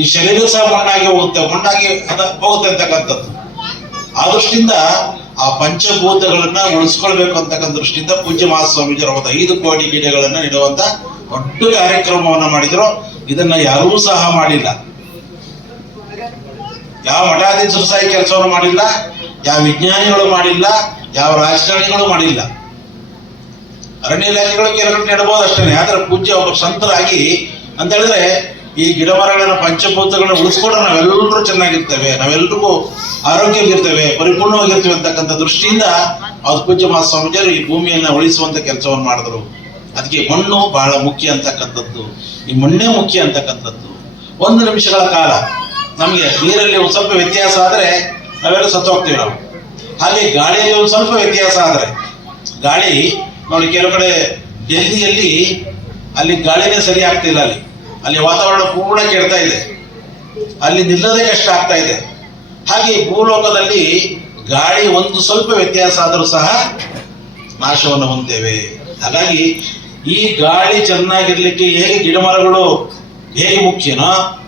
ಈ ಶರೀರ ಸಹ ಮಣ್ಣಾಗಿ ಹೋಗುತ್ತೆ ಮಣ್ಣಾಗಿ ಹೋಗುತ್ತೆ ಅಂತಕ್ಕಂಥದ್ದು. ಆ ದೃಷ್ಟಿಯಿಂದ ಆ ಪಂಚಭೂತಗಳನ್ನ ಉಳಿಸ್ಕೊಳ್ಬೇಕು ಅಂತಕ್ಕಂಥ ದೃಷ್ಟಿಯಿಂದ ಪೂಜ್ಯ ಮಹಾಸ್ವಾಮೀಜಿಯವರು ಅವರು ಐದು ಕೋಟಿ ಗಿಡಗಳನ್ನ ನೀಡುವಂತ ದೊಡ್ಡ ಕಾರ್ಯಕ್ರಮವನ್ನ ಮಾಡಿದ್ರು. ಇದನ್ನ ಯಾರೂ ಸಹ ಮಾಡಿಲ್ಲ. ಯಾವ ಮಠಾಧೀಶರು ಸಹ ಕೆಲಸವನ್ನು ಮಾಡಿಲ್ಲ, ಯಾವ ವಿಜ್ಞಾನಿಗಳು ಮಾಡಿಲ್ಲ, ಯಾವ ರಾಜಕಾರಣಿಗಳು ಮಾಡಿಲ್ಲ. ಅರಣ್ಯ ಇಲಾಖೆಗಳು ಕೆಲವರು ನೆಡಬಹುದು ಅಷ್ಟೇ ಆದ್ರೆ ಪೂಜ್ಯ ಒಬ್ಬ ಸಂತರಾಗಿ ಅಂತ ಹೇಳಿದ್ರೆ ಈ ಗಿಡ ಮರಗಳನ್ನ ಪಂಚಭೂತಗಳನ್ನ ಉಳಿಸ್ಕೊಂಡ್ರೆ ನಾವೆಲ್ಲರೂ ಚೆನ್ನಾಗಿರ್ತೇವೆ ನಾವೆಲ್ರಿಗೂ ಆರೋಗ್ಯವಾಗಿರ್ತೇವೆ, ಪರಿಪೂರ್ಣವಾಗಿರ್ತೇವೆ ಅಂತಕ್ಕಂಥ ದೃಷ್ಟಿಯಿಂದ ಪೂಜ್ಯ ಮಹಾಸ್ವಾಮೀಜಿಯವರು ಈ ಭೂಮಿಯನ್ನ ಉಳಿಸುವಂತ ಕೆಲಸವನ್ನು ಮಾಡಿದ್ರು. ಅದಕ್ಕೆ ಮಣ್ಣು ಬಹಳ ಮುಖ್ಯ ಅಂತಕ್ಕಂಥದ್ದು. ಈ ಮಣ್ಣೇ ಮುಖ್ಯ ಅಂತಕ್ಕಂಥದ್ದು. ಒಂದು ನಿಮಿಷಗಳ ಕಾಲ. ನಮಗೆ ನೀರಲ್ಲಿ ಒಂದು ಸ್ವಲ್ಪ ವ್ಯತ್ಯಾಸ ಆದರೆ ನಾವೆಲ್ಲ ಸತ್ತೋಗ್ತೀವಿ ನಾವು. ಹಾಗೆ ಗಾಳಿಯಲ್ಲಿ ಒಂದು ಸ್ವಲ್ಪ ವ್ಯತ್ಯಾಸ ಆದರೆ, ಗಾಳಿ ನೋಡಿ, ಕೆಲವು ಕಡೆ ಡೆಲ್ಲಿಯಲ್ಲಿ ಅಲ್ಲಿ ಗಾಳಿನೇ ಸರಿ ಆಗ್ತಿಲ್ಲ ಅಲ್ಲಿ. ಅಲ್ಲಿ ವಾತಾವರಣ ಪೂರ್ಣ ಕೆಡ್ತಾ ಇದೆ. ಅಲ್ಲಿ ನಿಲ್ಲದೆ ಕಷ್ಟ ಆಗ್ತಾ ಇದೆ. ಹಾಗೆ ಭೂಲೋಕದಲ್ಲಿ ಗಾಳಿ ಒಂದು ಸ್ವಲ್ಪ ವ್ಯತ್ಯಾಸ ಆದರೂ ಸಹ ನಾಶವನ್ನು ಹೊಂದೇವೆ ಹಾಗಾಗಿ ಈ ಗಾಳಿ ಚೆನ್ನಾಗಿರ್ಲಿಕ್ಕೆ ಹೇಗೆ ಗಿಡಮರಗಳು ಹೇಗೆ ಮುಖ್ಯನೋ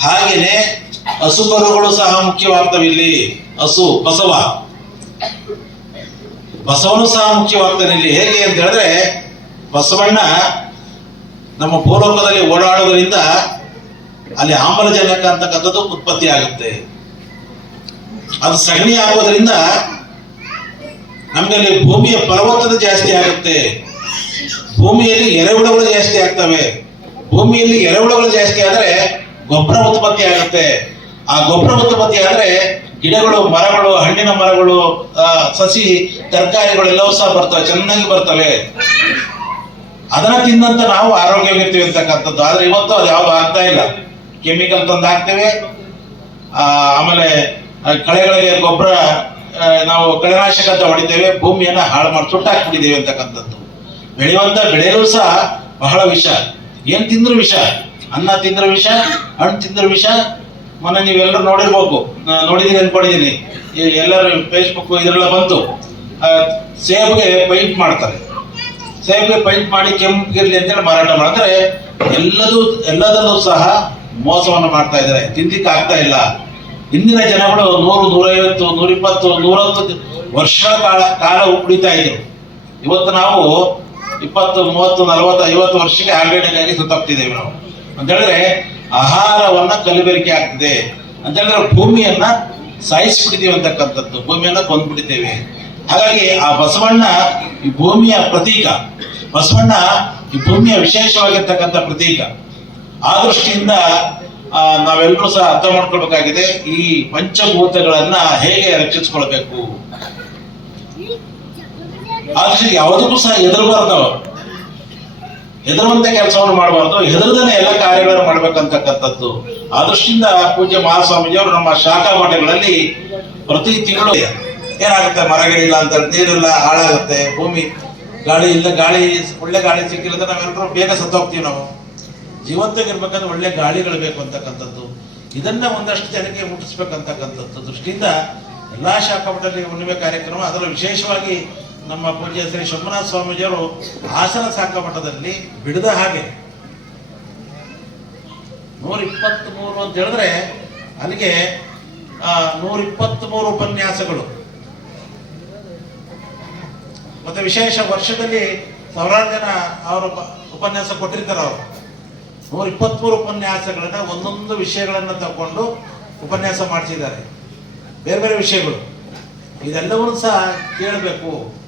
ಹಾಗೇನೆ ಹಸುಕರುಗಳು ಸಹ ಮುಖ್ಯವಾಗ್ತವೆ ಇಲ್ಲಿ. ಹಸು, ಬಸವ. ಬಸವನು ಸಹ ಮುಖ್ಯವಾಗ್ತಾನೆ ಇಲ್ಲಿ. ಹೇಗೆ ಅಂತ ಹೇಳಿದ್ರೆ ಬಸವಣ್ಣ ನಮ್ಮ ಪೂರ್ವಕದಲ್ಲಿ ಓಡಾಡೋದ್ರಿಂದ ಅಲ್ಲಿ ಆಮ್ಲಜನಕ ಅಂತಕ್ಕಂಥದ್ದು ಉತ್ಪತ್ತಿ ಆಗುತ್ತೆ. ಅದು ಸಗಣಿ ಆಗೋದ್ರಿಂದ ನಮ್ಗೆ ಅಲ್ಲಿ ಭೂಮಿಯ ಫಲವತ್ತತೆ ಜಾಸ್ತಿ ಆಗುತ್ತೆ. ಭೂಮಿಯಲ್ಲಿ ಎರೆಹುಳುಗಳು ಜಾಸ್ತಿ ಆಗ್ತವೆ. ಭೂಮಿಯಲ್ಲಿ ಎರೆಹುಳುಗಳು ಜಾಸ್ತಿ ಆದ್ರೆ ಗೊಬ್ಬರ ಉತ್ಪತ್ತಿ ಆಗುತ್ತೆ. ಆ ಗೊಬ್ಬರ ಉತ್ಪತ್ತಿ ಆದ್ರೆ ಗಿಡಗಳು, ಮರಗಳು, ಹಣ್ಣಿನ ಮರಗಳು ಸಸಿ, ತರಕಾರಿಗಳು ಎಲ್ಲವೂ ಸಹ ಬರ್ತವೆ, ಚೆನ್ನಾಗಿ ಬರ್ತವೆ. ಅದನ್ನ ತಿಂದಂತ ನಾವು ಆರೋಗ್ಯವಾಗಿರ್ತೀವಿ ಅಂತಕ್ಕಂಥದ್ದು. ಆದ್ರೆ ಇವತ್ತು ಅದು ಯಾವ್ದು ಆಗ್ತಾ ಇಲ್ಲ. ಕೆಮಿಕಲ್ ತಂದು ಹಾಕ್ತೇವೆ. ಆಮೇಲೆ ಕಳೆಗಳಿಗೆ ಗೊಬ್ಬರ ನಾವು ಕಳೆನಾಶಕ ಅಂತ ಹೊಡಿತೇವೆ. ಭೂಮಿಯನ್ನ ಹಾಳು ಮಾಡಿ ಸುಟ್ಟಾಕ್ಬಿಟ್ಟಿದ್ದೇವೆ ಅಂತಕ್ಕಂಥದ್ದು. ಬೆಳೆಯುವಂತ ಬೆಳೆಯಲು ಸಹ ಬಹಳ ವಿಷ. ಏನ್ ತಿಂದ್ರು ವಿಷ? ಅನ್ನ ತಿಂದ್ರು ವಿಷ, ಹಣ್ಣು ತಿಂದ್ರು ವಿಷ. ಮೊನ್ನೆ ನೀವೆಲ್ಲರೂ ನೋಡಿರ್ಬೇಕು. ನೋಡಿದೀನಿ ಅನ್ಕೊಂಡಿದ್ದೀನಿ ಎಲ್ಲರೂ ಫೇಸ್ಬುಕ್ ಇದ್ರೆಲ್ಲ ಬಂತು ಸೇಬ್ಗೆ ಪೈಂಟ್ ಮಾಡ್ತಾರೆ. ಸೇಬ್ಗೆ ಪೈಂಟ್ ಮಾಡಿ ಕೆಂಪಿಗಿರ್ಲಿ ಅಂತೇಳಿ ಮಾರಾಟ ಮಾಡಿದ್ರೆ ಎಲ್ಲದೂ, ಎಲ್ಲದಲ್ಲೂ ಸಹ ಮೋಸವನ್ನು ಮಾಡ್ತಾ ಇದ್ದಾರೆ. ತಿಂದಿಕ್ಕೆ ಆಗ್ತಾ ಇಲ್ಲ. ಇಂದಿನ ಜನಗಳು ನೂರು, ನೂರೈವತ್ತು, ನೂರಿಪ್ಪತ್ತು ನೂರತ್ತು ವರ್ಷಗಳ ಕಾಲ ಕಾಲ ಉಳಿತಾ ಇದ್ರು. ಇವತ್ತು ನಾವು ಇಪ್ಪತ್ತು, ಮೂವತ್ತು, ನಲವತ್ತು, ಐವತ್ತು ವರ್ಷಕ್ಕೆ ಆಲ್ರೆಡಿ ಸುತ್ತಾಗ್ತಿದ್ದೇವೆ ನಾವು. ಅಂತ ಹೇಳಿದ್ರೆ ಆಹಾರವನ್ನ ಕಲಬೆರಕೆ ಆಗ್ತಿದೆ. ಅಂತ ಹೇಳಿದ್ರೆ ಭೂಮಿಯನ್ನ ಸಾಯಿಸ್ಬಿಡ್ತೀವಿ ಅಂತಕ್ಕಂಥದ್ದು. ಭೂಮಿಯನ್ನ ಕೊಂದ್ಬಿಟ್ಟಿದ್ದೇವೆ ಹಾಗಾಗಿ ಆ ಬಸವಣ್ಣ ಈ ಭೂಮಿಯ ಪ್ರತೀಕ. ಬಸವಣ್ಣ ಈ ಭೂಮಿಯ ವಿಶೇಷವಾಗಿರ್ತಕ್ಕಂಥ ಪ್ರತೀಕ. ಆ ದೃಷ್ಟಿಯಿಂದ ನಾವೆಲ್ಲರೂ ಸಹ ಅರ್ಥ ಮಾಡ್ಕೊಳ್ಬೇಕಾಗಿದೆ ಈ ಪಂಚಭೂತಗಳನ್ನ ಹೇಗೆ ರಕ್ಷಿಸ್ಕೊಳ್ಬೇಕು. ಆದ್ರೆ ಯಾವುದಕ್ಕೂ ಸಹ ಹೆದರಬಾರ್ದು ಹೆದರುವಂತ ಕೆಲಸವನ್ನು ಮಾಡಬಾರ್ದು. ಹೆದರದನೆ ಎಲ್ಲ ಕಾರ್ಯಗಳನ್ನು ಮಾಡ್ಬೇಕಂತಕ್ಕಂಥದ್ದು. ಆ ದೃಷ್ಟಿಯಿಂದ ಪೂಜ್ಯ ಮಹಾಸ್ವಾಮೀಜಿಯವರು ನಮ್ಮ ಶಾಖಾ ಮಠಗಳಲ್ಲಿ ಪ್ರತಿ ತಿಂಗಳು ಏನಾಗುತ್ತೆ? ಮರಗಳಿಲ್ಲ ಅಂತ ನೀರಿಲ್ಲ ಹಾಳಾಗುತ್ತೆ. ಭೂಮಿ ಗಾಳಿ ಇಲ್ಲ, ಗಾಳಿ ಒಳ್ಳೆ ಗಾಳಿ ಸಿಕ್ಕಿಲ್ಲ ಅಂದ್ರೆ ನಾವೆಲ್ಲರೂ ಬೇಗ ಸತ್ತೋಗ್ತೀವಿ ನಾವು. ಜೀವಂತಗಿರ್ಬೇಕಂದ್ರೆ ಒಳ್ಳೆ ಗಾಳಿಗಳು ಬೇಕು ಅಂತಕ್ಕಂಥದ್ದು. ಇದನ್ನ ಒಂದಷ್ಟು ಜನಕ್ಕೆ ಮುಟ್ಟಿಸ್ಬೇಕಂತಕ್ಕಂಥದ್ದು. ದೃಷ್ಟಿಯಿಂದ ಎಲ್ಲಾ ಶಾಖಾ ಹುಣ್ಣಿಮೆ ಕಾರ್ಯಕ್ರಮ ಅದರಲ್ಲಿ ವಿಶೇಷವಾಗಿ ನಮ್ಮ ಪೂಜ್ಯ ಶ್ರೀ ಶಂಭುನಾಥ ಸ್ವಾಮೀಜಿಯವರು ಹಾಸನ ಶಾಖಾ ಮಠದಲ್ಲಿ ಬಿಡದ ಹಾಗೆ. ನೂರ ಇಪ್ಪತ್ತ್ ಮೂರು ಅಂತ ಹೇಳಿದ್ರೆ ಅಲ್ಲಿಗೆ ನೂರ ಇಪ್ಪತ್ತ್ ಮೂರು ಉಪನ್ಯಾಸಗಳು. ಮತ್ತೆ ವಿಶೇಷ ವರ್ಷದಲ್ಲಿ ಸಾವಿರಾರು ಜನ ಅವರು ಉಪನ್ಯಾಸ ಕೊಟ್ಟಿರ್ತಾರೆ ಅವರು. ನೂರ ಇಪ್ಪತ್ಮೂರು ಉಪನ್ಯಾಸಗಳನ್ನ ಒಂದೊಂದು ವಿಷಯಗಳನ್ನು ತಗೊಂಡು ಉಪನ್ಯಾಸ ಮಾಡಿಸಿದ್ದಾರೆ. ಬೇರೆ ಬೇರೆ ವಿಷಯಗಳು. ಇದೆಲ್ಲವನ್ನೂ ಸಹ ಕೇಳಬೇಕು.